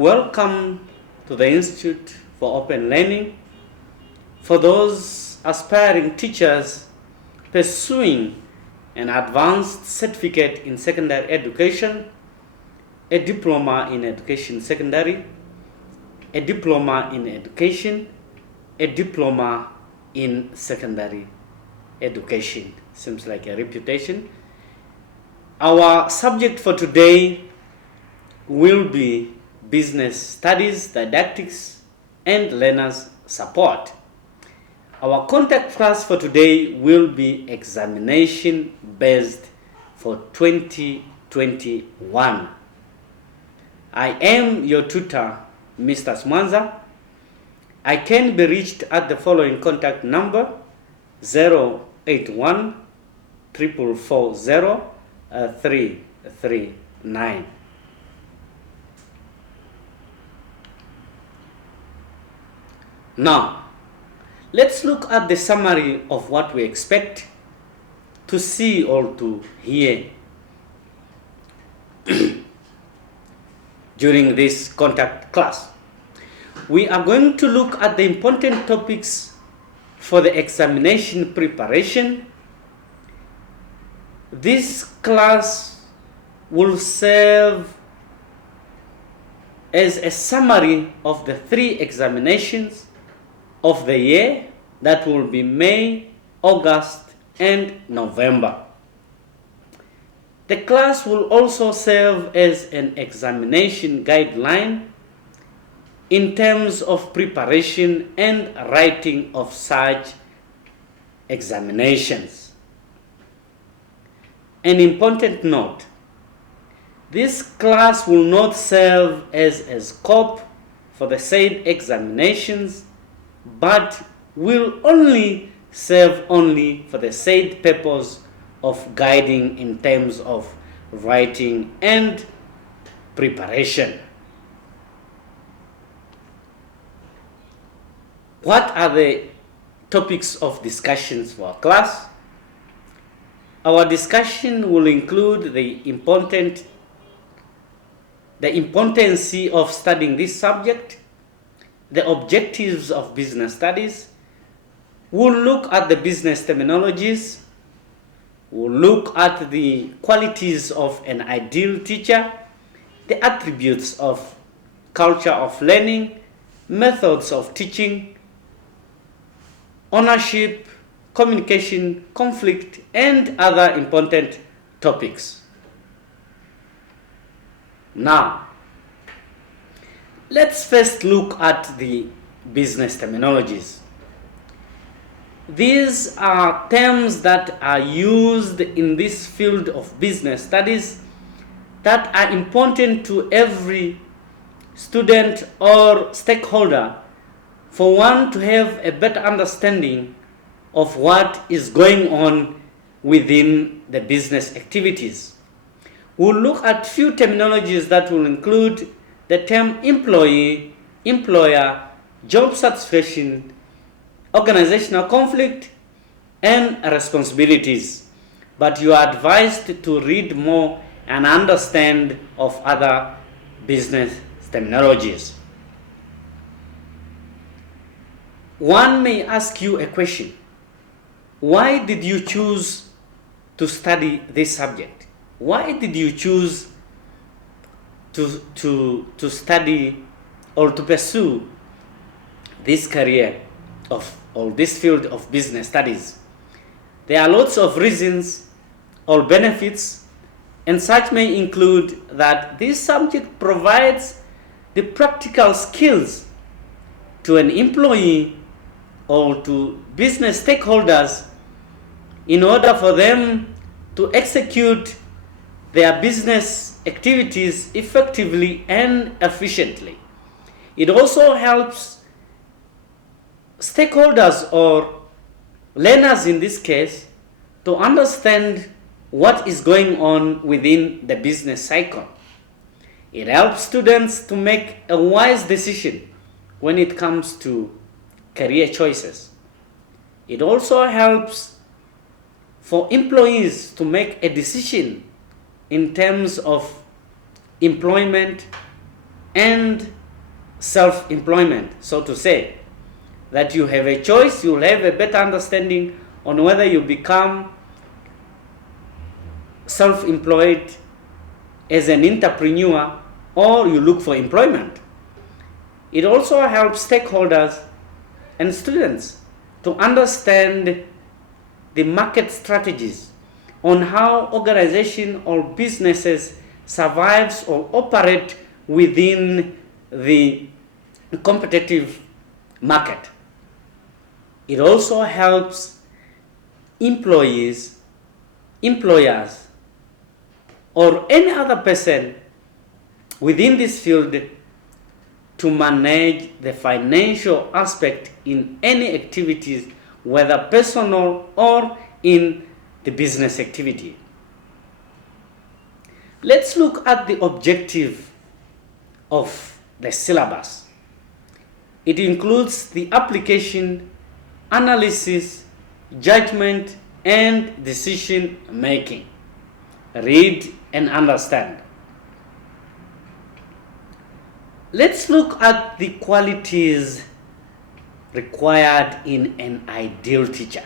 Welcome to the Institute for Open Learning. For those aspiring teachers pursuing an advanced certificate in secondary education, a diploma in education secondary, a diploma in education, a diploma in secondary education. Seems like a reputation. Our subject for today will be business studies, didactics, and learners support. Our contact class for today will be examination based for 2021. I am your tutor, Mr. Swanza. I can be reached at the following contact number: 081 440 339. Now, let's look at the summary of what we expect to see or to hear during this contact class. We are going to look at the important topics for the examination preparation. This class will serve as a summary of the 3 examinations of the year, that will be May, August, and November. The class will also serve as an examination guideline in terms of preparation and writing of such examinations. An important note: this class will not serve as a scope for the said examinations, but will only serve for the said purpose of guiding in terms of writing and preparation. What are the topics of discussions for our class? Our discussion will include the importance of studying this subject, the objectives of business studies. We'll look at the business terminologies. We'll look at the qualities of an ideal teacher, the attributes of culture of learning, methods of teaching, ownership, communication, conflict, and other important topics. Now, let's first look at the business terminologies. These are terms that are used in this field of business studies that are important to every student or stakeholder for one to have a better understanding of what is going on within the business activities. We'll look at few terminologies that will include the term employee, employer, job satisfaction, organizational conflict, and responsibilities. But you are advised to read more and understand of other business terminologies. One may ask you a question: why did you choose to study this subject? Why did you choose to study or to pursue this career or this field of business studies? There are lots of reasons or benefits, and such may include that this subject provides the practical skills to an employee or to business stakeholders in order for them to execute their business activities effectively and efficiently. It also helps stakeholders or learners in this case to understand what is going on within the business cycle. It helps students to make a wise decision when it comes to career choices. It also helps for employees to make a decision in terms of employment, and self-employment, so to say, that you have a choice, you'll have a better understanding on whether you become self-employed as an entrepreneur or you look for employment. It also helps stakeholders and students to understand the market strategies on how organization or businesses survives or operate within the competitive market. It also helps employees, employers, or any other person within this field to manage the financial aspect in any activities, whether personal or in the business activity. Let's look at the objective of the syllabus. It includes the application, analysis, judgment, and decision making. Read and understand. Let's look at the qualities required in an ideal teacher.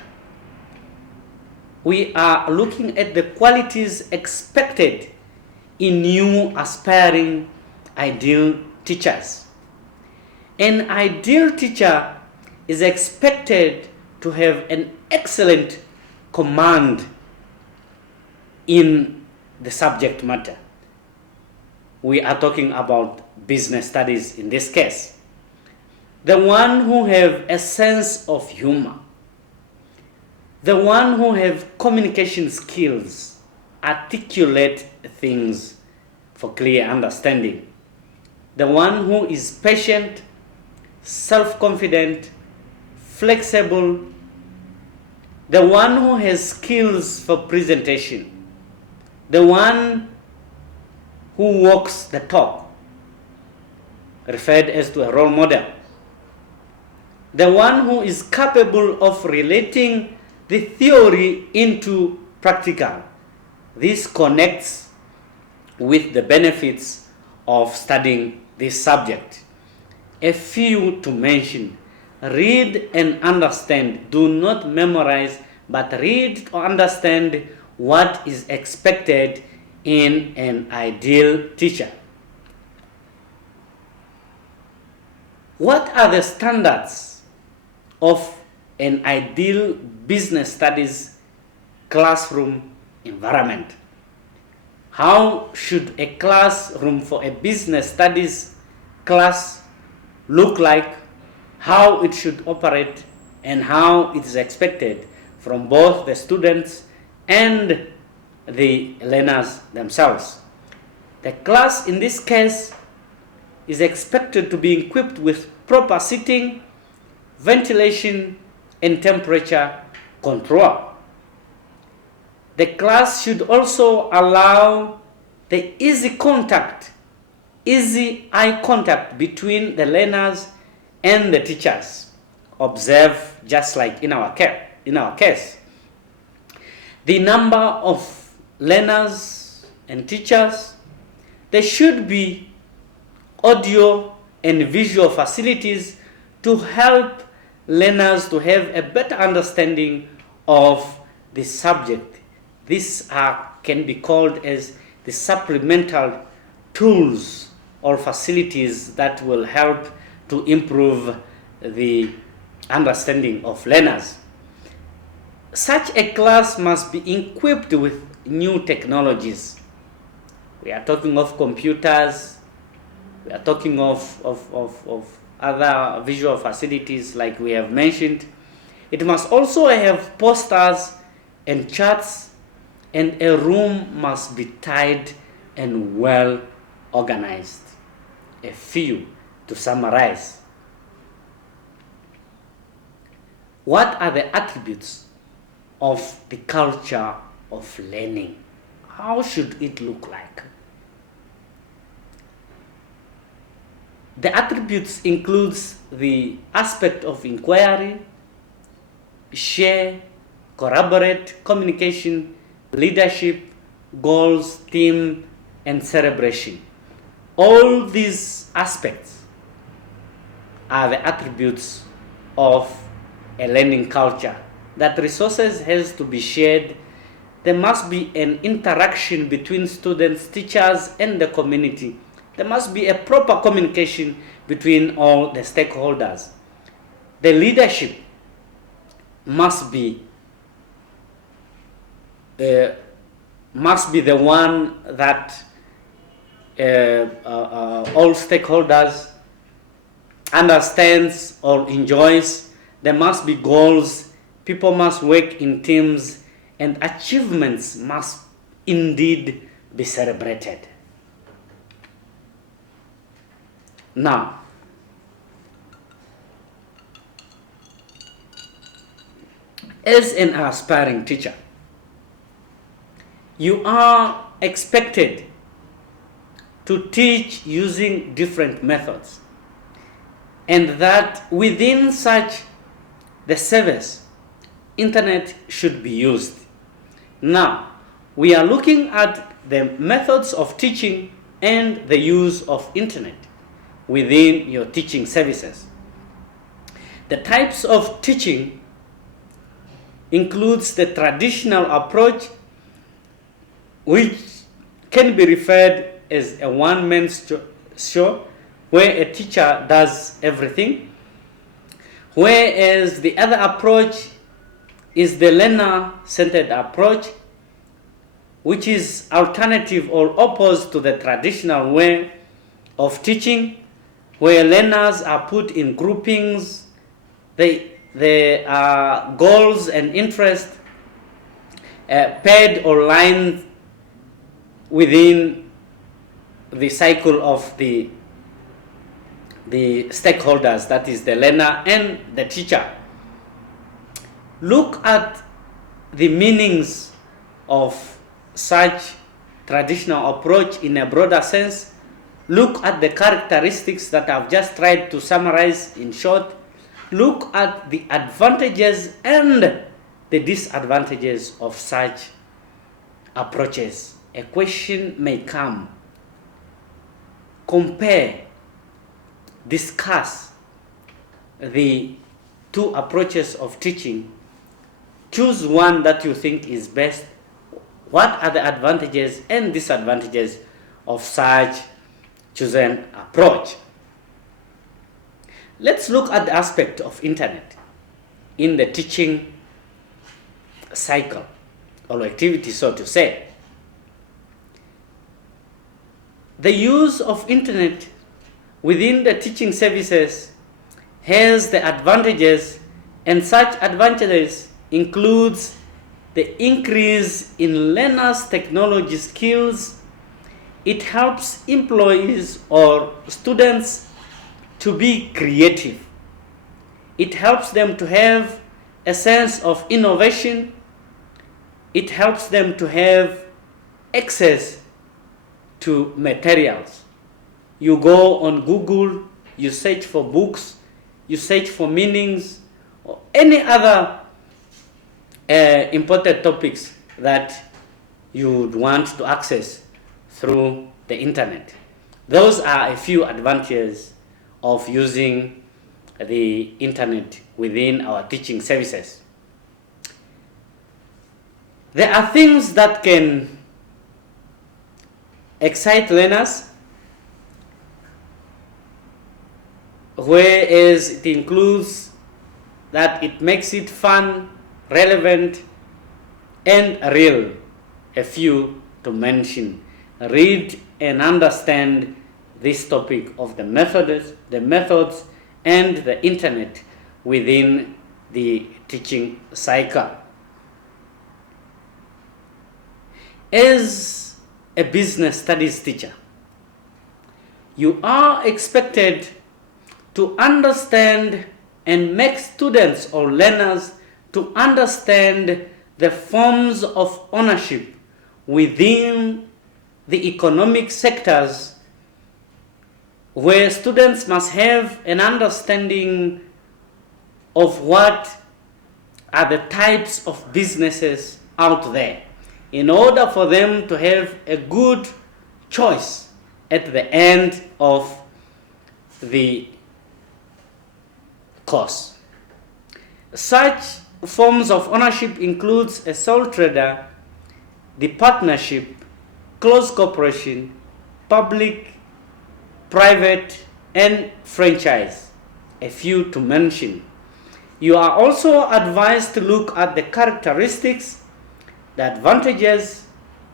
We are looking at the qualities expected in new aspiring ideal teachers. An ideal teacher is expected to have an excellent command in the subject matter. We are talking about business studies in this case. The one who have a sense of humor, the one who have communication skills, articulate things for clear understanding, the one who is patient, self-confident, flexible, the one who has skills for presentation, the one who walks the talk, referred as to a role model, the one who is capable of relating the theory into practical. This connects with the benefits of studying this subject. A few to mention: read and understand. Do not memorize, but read to understand what is expected in an ideal teacher. What are the standards of an ideal business studies classroom environment? How should a classroom for a business studies class look like, how it should operate, and how it is expected from both the students and the learners themselves? The class in this case is expected to be equipped with proper seating, ventilation, and temperature control. The class should also allow the easy eye contact between the learners and the teachers. Observe, just like in our case, the number of learners and teachers. There should be audio and visual facilities to help learners to have a better understanding of the subject. These can be called as the supplemental tools or facilities that will help to improve the understanding of learners. Such a class must be equipped with new technologies. We are talking of computers, we are talking of other visual facilities like we have mentioned. It must also have posters and charts, and a room must be tidy and well organized. A few to summarize. What are the attributes of the culture of learning? How should it look like? The attributes includes the aspect of inquiry, share, collaborate, communication, leadership, goals, team, and celebration. All these aspects are the attributes of a learning culture. That resources has to be shared. There must be an interaction between students, teachers, and the community. There must be a proper communication between all the stakeholders. The leadership must be the one that all stakeholders understands or enjoys. There must be goals. People must work in teams, and achievements must indeed be celebrated. Now, as an aspiring teacher, you are expected to teach using different methods, and that within such the service, internet should be used. Now, we are looking at the methods of teaching and the use of internet within your teaching services. The types of teaching includes the traditional approach, which can be referred as a one-man show, where a teacher does everything, whereas the other approach is the learner-centered approach, which is alternative or opposed to the traditional way of teaching, where learners are put in groupings, there are goals and interests paired or lined within the cycle of the stakeholders, that is the learner and the teacher. Look at the meanings of such traditional approach in a broader sense. Look at the characteristics that I've just tried to summarize in short. Look at the advantages and the disadvantages of such approaches. A question may come. Compare, discuss the two approaches of teaching. Choose one that you think is best. What are the advantages and disadvantages of such chosen approach? Let's look at the aspect of internet in the teaching cycle or activity, so to say. The use of internet within the teaching services has the advantages, and such advantages includes the increase in learners' technology skills. It helps employees or students to be creative. It helps them to have a sense of innovation. It helps them to have access to materials. You go on Google, you search for books, you search for meanings, or any other important topics that you would want to access through the internet. Those are a few advantages of using the internet within our teaching services. There are things that can excite learners, whereas it includes that it makes it fun, relevant, and real. A few to mention. Read and understand this topic of the methods and the internet within the teaching cycle. As a business studies teacher, you are expected to understand and make students or learners to understand the forms of ownership within the economic sectors, where students must have an understanding of what are the types of businesses out there, in order for them to have a good choice, at the end of the course. Such forms of ownership includes a sole trader, the partnership, close corporation, public, private, and franchise, a few to mention. You are also advised to look at the characteristics, the advantages,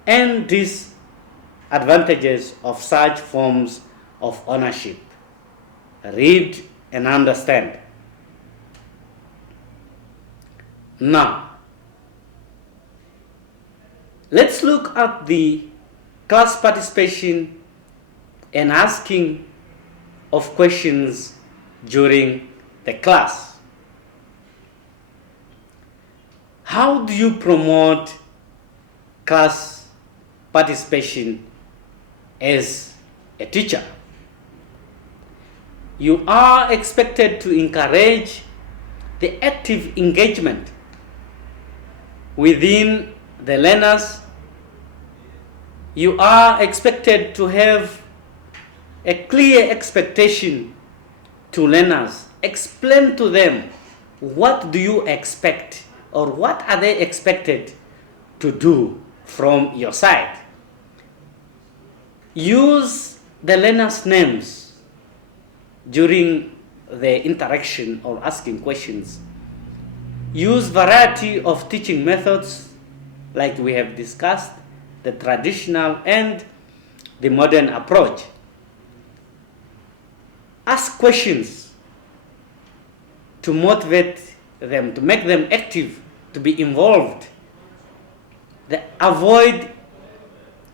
and disadvantages of such forms of ownership. Read and understand. Now, let's look at the class participation and asking of questions during the class. How do you promote class participation as a teacher? You are expected to encourage the active engagement within the learners. You are expected to have a clear expectation to learners. Explain to them what do you expect or what are they expected to do from your side. Use the learners' names during the interaction or asking questions. Use variety of teaching methods like we have discussed, the traditional and the modern approach. Ask questions to motivate them, to make them active, to be involved. Avoid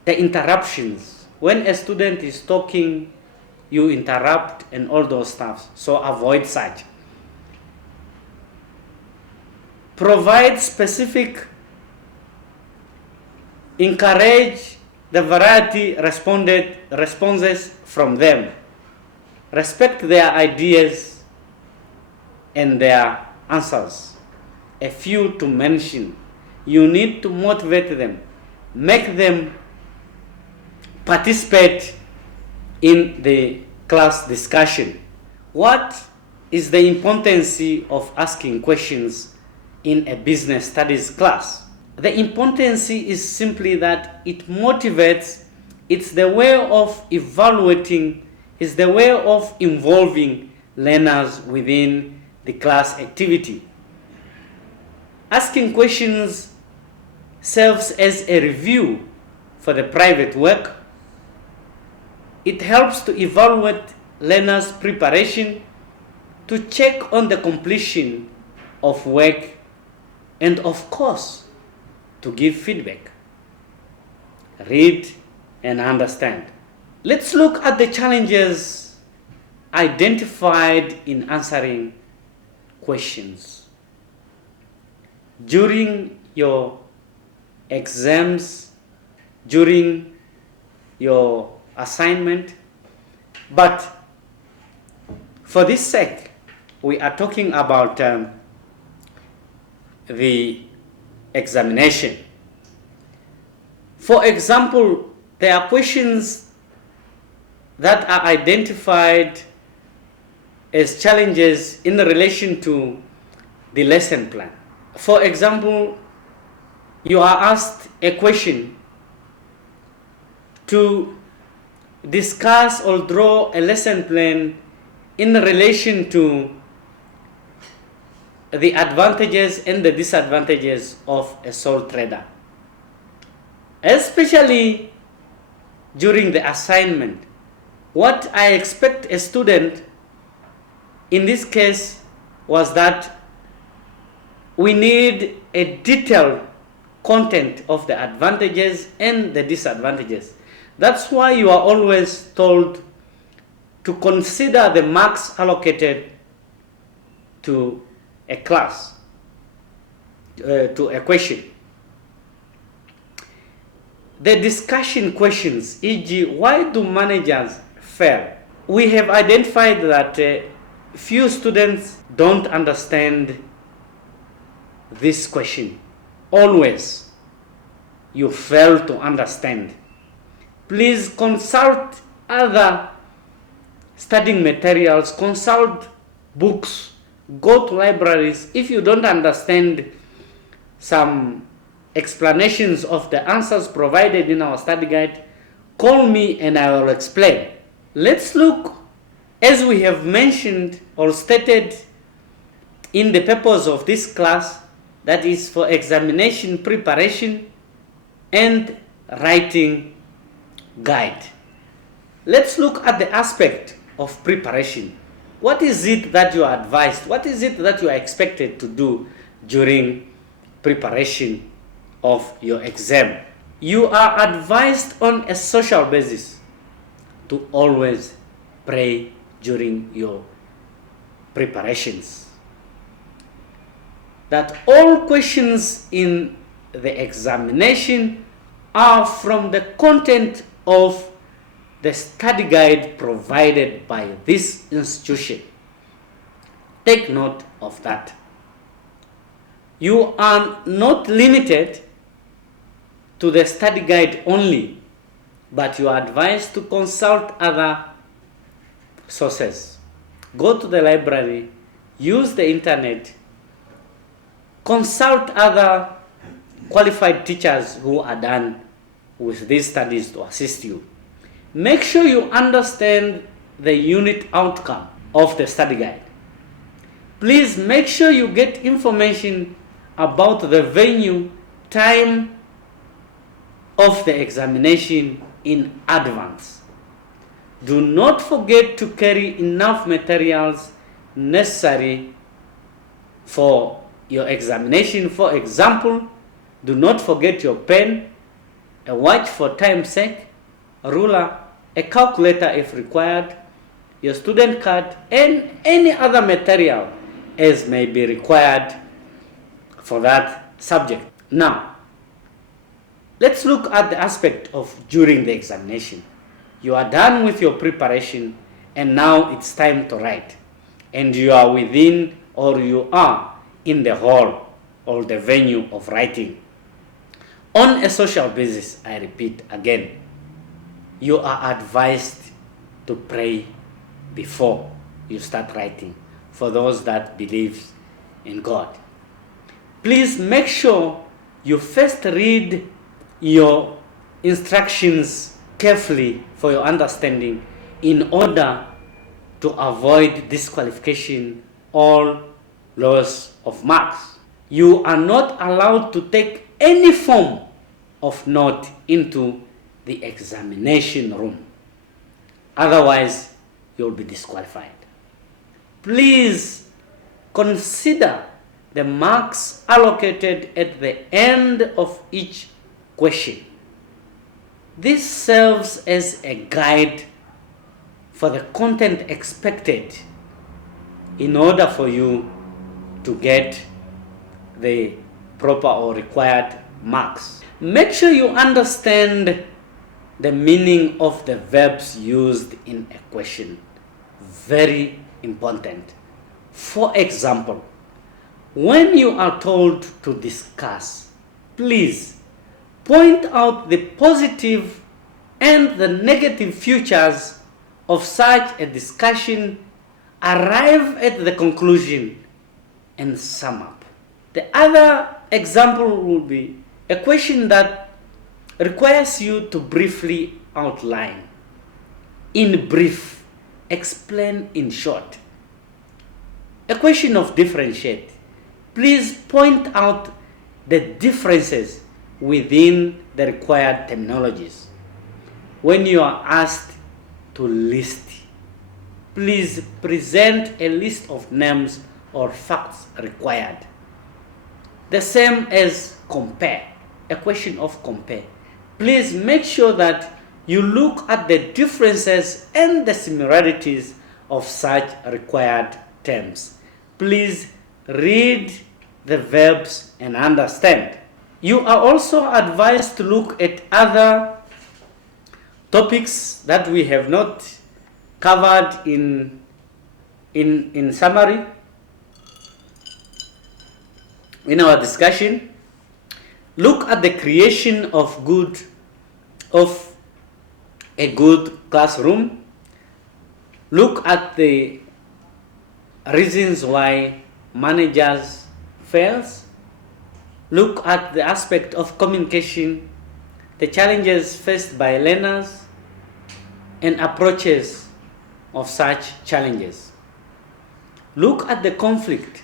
the interruptions. When a student is talking, you interrupt and all those stuff. So avoid such. Provide specific, encourage the variety responses from them. Respect their ideas and their answers. A few to mention. You need to motivate them. Make them participate in the class discussion. What is the importance of asking questions in a business studies class? The importance is simply that it motivates, it's the way of evaluating, it's the way of involving learners within the class activity. Asking questions serves as a review for the private work. It helps to evaluate learners' preparation, to check on the completion of work, and of course, to give feedback. Read and understand. Let's look at the challenges identified in answering questions. During your exams, during your assignment, but for this sake, we are talking about the examination. For example, there are questions that are identified as challenges in relation to the lesson plan. For example, you are asked a question to discuss or draw a lesson plan in relation to the advantages and the disadvantages of a sole trader. Especially during the assignment, what I expect a student in this case was that we need a detailed content of the advantages and the disadvantages. That's why you are always told to consider the marks allocated to a class, to a question. The discussion questions, e.g., why do managers fail? We have identified that few students don't understand this question. Always, you fail to understand. Please consult other studying materials, consult books, go to libraries. If you don't understand some explanations of the answers provided in our study guide, call me and I will explain. Let's look, as we have mentioned or stated in the purpose of this class, that is for examination preparation and writing guide. Let's look at the aspect of preparation. What is it that you are advised? What is it that you are expected to do during preparation of your exam? You are advised on a social basis to always pray during your preparations. That all questions in the examination are from the content of the study guide provided by this institution. Take note of that. You are not limited to the study guide only, but you are advised to consult other sources. Go to the library, use the internet, consult other qualified teachers who are done with these studies to assist you. Make sure you understand the unit outcome of the study guide. Please make sure you get information about the venue, time of the examination in advance. Do not forget to carry enough materials necessary for your examination. For example, do not forget your pen, a watch for time's sake, a ruler, a calculator if required, your student card, and any other material as may be required for that subject. Now, let's look at the aspect of during the examination. You are done with your preparation and now it's time to write. And you are within or you are in the hall or the venue of writing. On a social basis, I repeat again, you are advised to pray before you start writing for those that believe in God. Please make sure you first read your instructions carefully for your understanding in order to avoid disqualification or loss of marks. You are not allowed to take any form of note into the examination room. Otherwise, you'll be disqualified. Please consider the marks allocated at the end of each question. This serves as a guide for the content expected in order for you to get the proper or required marks. Make sure you understand the meaning of the verbs used in a question. Very important. For example, when you are told to discuss, please point out the positive and the negative features of such a discussion, arrive at the conclusion, and sum up. The other example will be a question that requires you to briefly outline. In brief, explain in short. A question of differentiate. Please point out the differences within the required terminologies. When you are asked to list, please present a list of names or facts required. The same as compare, a question of compare. Please make sure that you look at the differences and the similarities of such required terms. Please read the verbs and understand. You are also advised to look at other topics that we have not covered in summary in our discussion. Look at the creation of a good classroom. Look at the reasons why managers fails. Look at the aspect of communication, the challenges faced by learners, and approaches of such challenges. Look at the conflict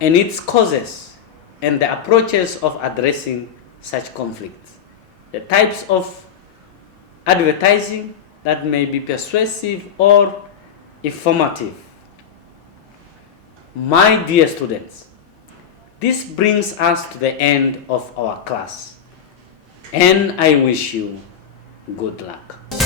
and its causes and the approaches of addressing such conflicts. The types of advertising that may be persuasive or informative. My dear students, this brings us to the end of our class, and I wish you good luck.